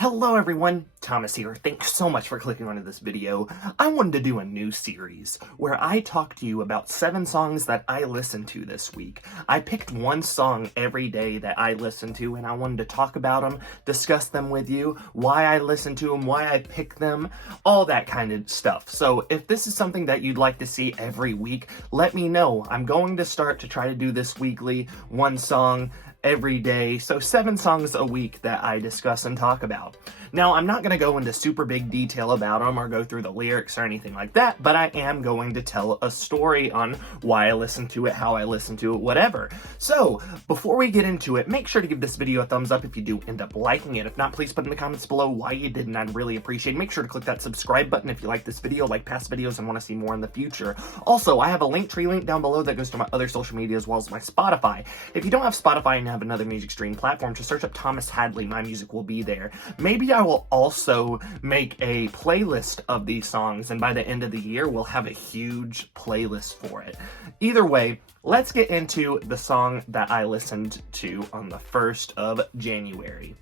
Hello everyone, Thomas here. Thanks so much for clicking onto this video. I wanted to do a new series where I talk to you about 7 songs that I listened to this week. I picked one song every day that I listened to and I wanted to talk about them, discuss them with you, why I listened to them, why I picked them, all that kind of stuff. So if this is something that you'd like to see every week, let me know. I'm going to start to try to do this weekly, one song every day, so 7 songs a week that I discuss and talk about. Now, I'm not going to go into super big detail about them or go through the lyrics or anything like that, but I am going to tell a story on why I listen to it, how I listen to it, whatever. So, before we get into it, make sure to give this video a thumbs up if you do end up liking it. If not, please put in the comments below why you did, and I'd really appreciate it. Make sure to click that subscribe button if you like this video, like past videos, and want to see more in the future. Also, I have a LinkTree link down below that goes to my other social media as well as my Spotify. If you don't have Spotify and have another music stream platform, just search up Thomas Hadley. My music will be there. Maybe I will also make a playlist of these songs, and by the end of the year, we'll have a huge playlist for it. Either way, let's get into the song that I listened to on the 1st of January.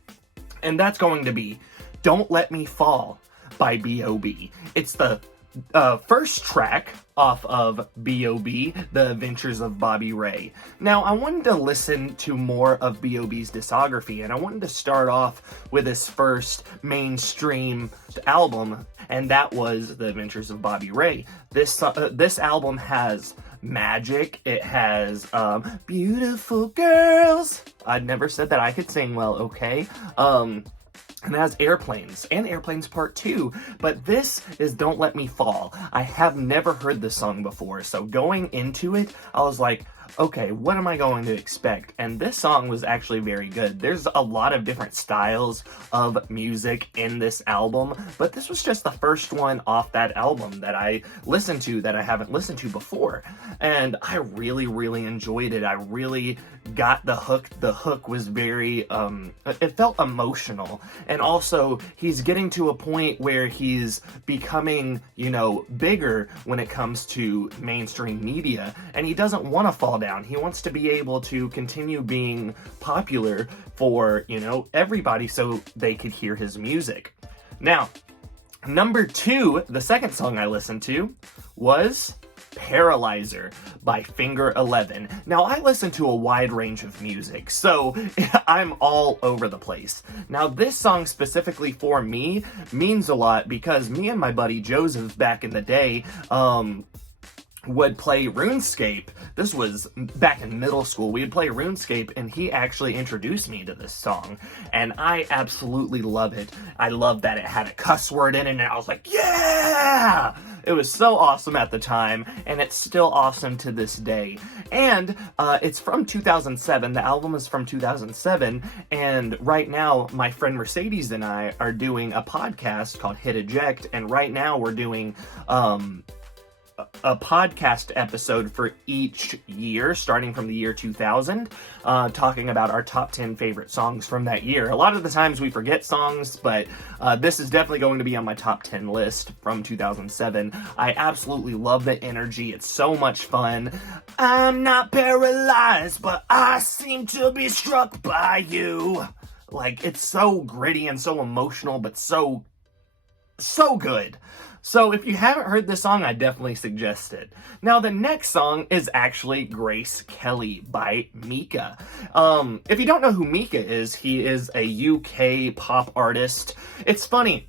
And that's going to be Don't Let Me Fall by B.o.B. It's the first track off of B.o.B, The Adventures of Bobby Ray. Now, I wanted to listen to more of B.o.B's discography, and I wanted to start off with his first mainstream album, and that was The Adventures of Bobby Ray. This album has Magic, it has Beautiful Girls. I'd never said that I could sing well, okay? And it has Airplanes, and Airplanes Part 2, but this is Don't Let Me Fall. I have never heard this song before, so going into it, I was like, okay, what am I going to expect? And this song was actually very good. There's a lot of different styles of music in this album, but this was just the first one off that album that I listened to that I haven't listened to before. And I really, really enjoyed it. I really got the hook. The hook was very, it felt emotional. And also, he's getting to a point where he's becoming, you know, bigger when it comes to mainstream media, and he doesn't want to fall down. He wants to be able to continue being popular for, you know, everybody so they could hear his music. Now, number 2, the second song I listened to was Paralyzer by Finger 11. Now, I listen to a wide range of music, so I'm all over the place. Now, this song specifically for me means a lot because me and my buddy Joseph back in the day, would play RuneScape. This was back in middle school. We would play RuneScape, and he actually introduced me to this song, and I absolutely love it. I love that it had a cuss word in it, and I was like, yeah! It was so awesome at the time, and it's still awesome to this day. And it's from 2007. The album is from 2007, and right now, my friend Mercedes and I are doing a podcast called Hit Eject, and right now we're doing a podcast episode for each year, starting from the year 2000, talking about our top 10 favorite songs from that year. A lot of the times we forget songs, but this is definitely going to be on my top 10 list from 2007. I absolutely love the energy. It's so much fun. I'm not paralyzed, but I seem to be struck by you. Like, it's so gritty and so emotional, but so good. So if you haven't heard this song, I definitely suggest it. Now, the next song is actually Grace Kelly by Mika. If you don't know who Mika is, he is a UK pop artist. It's funny,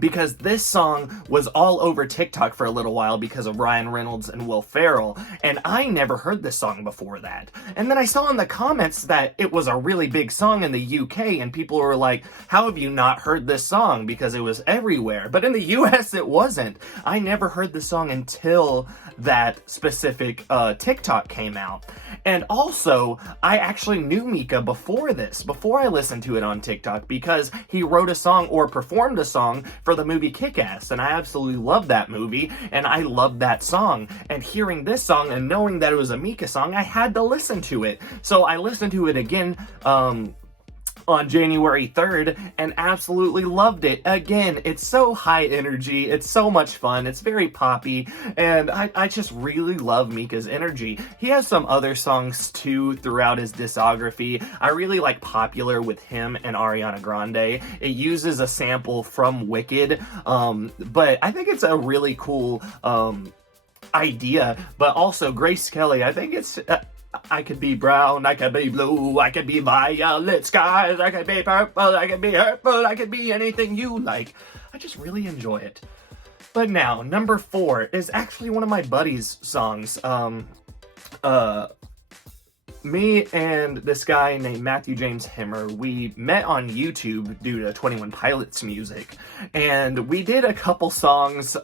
because this song was all over TikTok for a little while because of Ryan Reynolds and Will Ferrell, and I never heard this song before that. And then I saw in the comments that it was a really big song in the UK, and people were like, how have you not heard this song? Because it was everywhere. But in the US, it wasn't. I never heard this song until that specific TikTok came out. And also, I actually knew Mika before this, before I listened to it on TikTok, because he wrote a song or performed a song for the movie Kick-Ass, and I absolutely love that movie, and I love that song. And hearing this song and knowing that it was a Mika song, I had to listen to it. So I listened to it again on January 3rd and absolutely loved it. Again, it's so high energy, it's so much fun, it's very poppy, and I just really love Mika's energy. He has some other songs too throughout his discography. I really like Popular with him and Ariana Grande. It uses a sample from Wicked, but I think it's a really cool idea. But also Grace Kelly, I think it's I could be brown, I could be blue, I could be violet skies, I could be purple, I could be purple, I could be anything you like. I just really enjoy it. But now, number 4 is actually one of my buddy's songs. Me and this guy named Matthew James Himmer, we met on YouTube due to 21 Pilots music, and we did a couple songs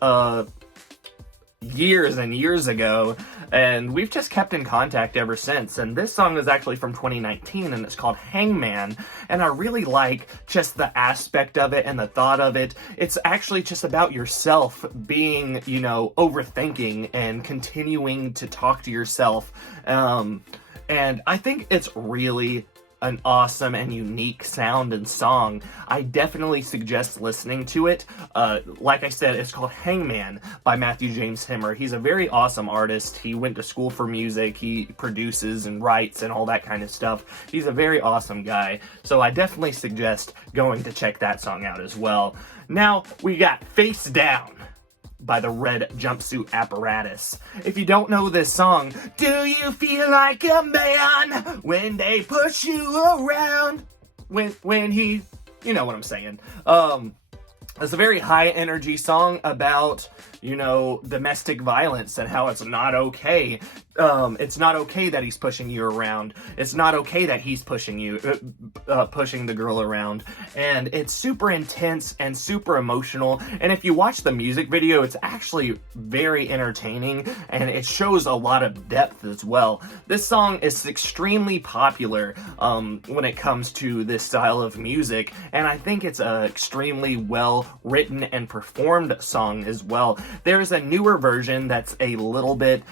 years and years ago, and we've just kept in contact ever since. And this song is actually from 2019, and it's called Hangman, and I really like just the aspect of it and the thought of it. It's actually just about yourself being, you know, overthinking and continuing to talk to yourself, and I think it's really an awesome and unique sound and song. I definitely suggest listening to it. Like I said, it's called Hangman by Matthew James Himmer. He's a very awesome artist. He went to school for music. He produces and writes and all that kind of stuff. He's a very awesome guy. So I definitely suggest going to check that song out as well. Now we got Face Down by the Red Jumpsuit Apparatus. If you don't know this song, do you feel like a man when they push you around? When he, you know what I'm saying. It's a very high energy song about, you know, domestic violence and how it's not okay. It's not okay that he's pushing you around. It's not okay that he's pushing you, pushing the girl around. And it's super intense and super emotional. And if you watch the music video, it's actually very entertaining, and it shows a lot of depth as well. This song is extremely popular when it comes to this style of music, and I think it's a extremely well written and performed song as well. There's a newer version that's a little bit,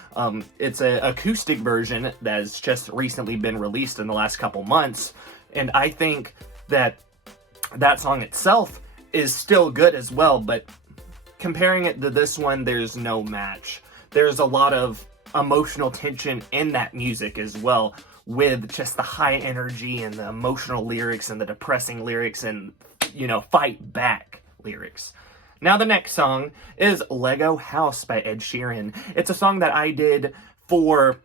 it's an acoustic version that's just recently been released in the last couple months, and I think that that song itself is still good as well, but comparing it to this one, there's no match. There's a lot of emotional tension in that music as well, with just the high energy and the emotional lyrics and the depressing lyrics and, you know, fight back lyrics. Now the next song is Lego House by Ed Sheeran. It's a song that I did for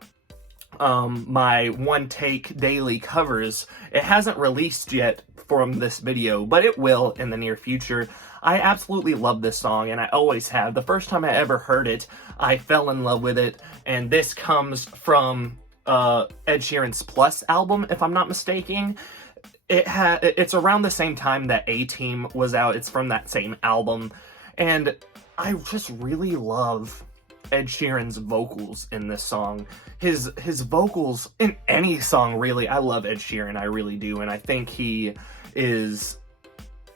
my one take daily covers. It hasn't released yet from this video, but it will in the near future. I absolutely love this song, and I always have. The first time I ever heard it, I fell in love with it, and this comes from Ed Sheeran's Plus album, if I'm not mistaken. It's around the same time that A-Team was out. It's from that same album, and I just really love Ed Sheeran's vocals in this song. His vocals in any song, really. I love Ed Sheeran, I really do, and I think he is,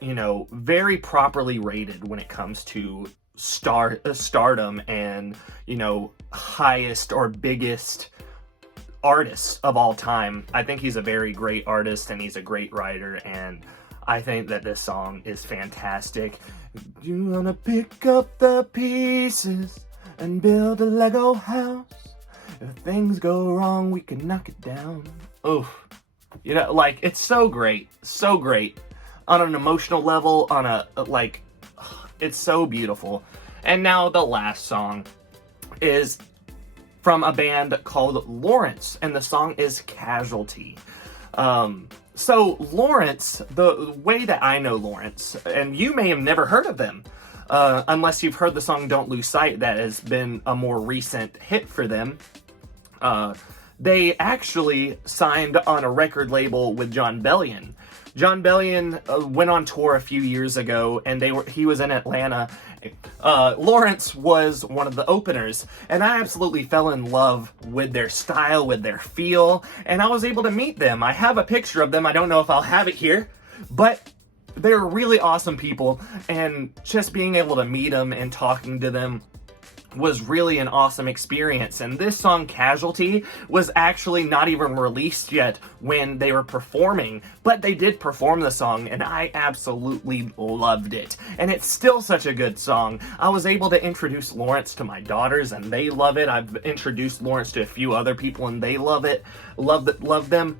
you know, very properly rated when it comes to stardom and, you know, highest or biggest artist of all time. I think he's a very great artist, and he's a great writer, and I think that this song is fantastic. You wanna pick up the pieces and build a Lego house. If things go wrong, we can knock it down. Oof. You know, like, it's so great. So great. On an emotional level, on a, like, it's so beautiful. And now the last song is from a band called Lawrence, and the song is Casualty. So Lawrence, the way that I know Lawrence, and you may have never heard of them, unless you've heard the song Don't Lose Sight, that has been a more recent hit for them. They actually signed on a record label with John Bellion. John Bellion went on tour a few years ago, and he was in Atlanta. Lawrence was one of the openers, and I absolutely fell in love with their style, with their feel, and I was able to meet them. I have a picture of them. I don't know if I'll have it here, but they're really awesome people, and just being able to meet them and talking to them was really an awesome experience. And this song, Casualty, was actually not even released yet when they were performing, but they did perform the song, and I absolutely loved it. And it's still such a good song. I was able to introduce Lawrence to my daughters, and they love it. I've introduced Lawrence to a few other people, and they love it. Love them.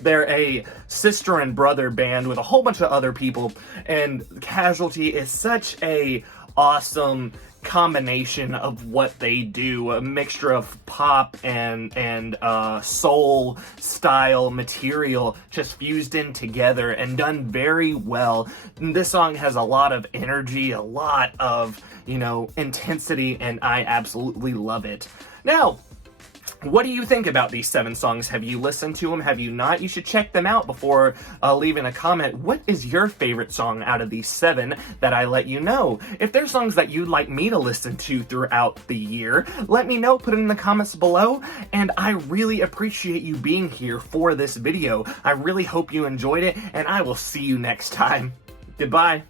They're a sister and brother band with a whole bunch of other people, and Casualty is such a awesome combination of what they do, a mixture of pop and soul style material just fused in together and done very well. And this song has a lot of energy, a lot of, intensity, and I absolutely love it. Now, what do you think about these 7 songs? Have you listened to them? Have you not? You should check them out before leaving a comment. What is your favorite song out of these 7 that I let you know? If there's songs that you'd like me to listen to throughout the year, let me know. Put it in the comments below. And I really appreciate you being here for this video. I really hope you enjoyed it, and I will see you next time. Goodbye.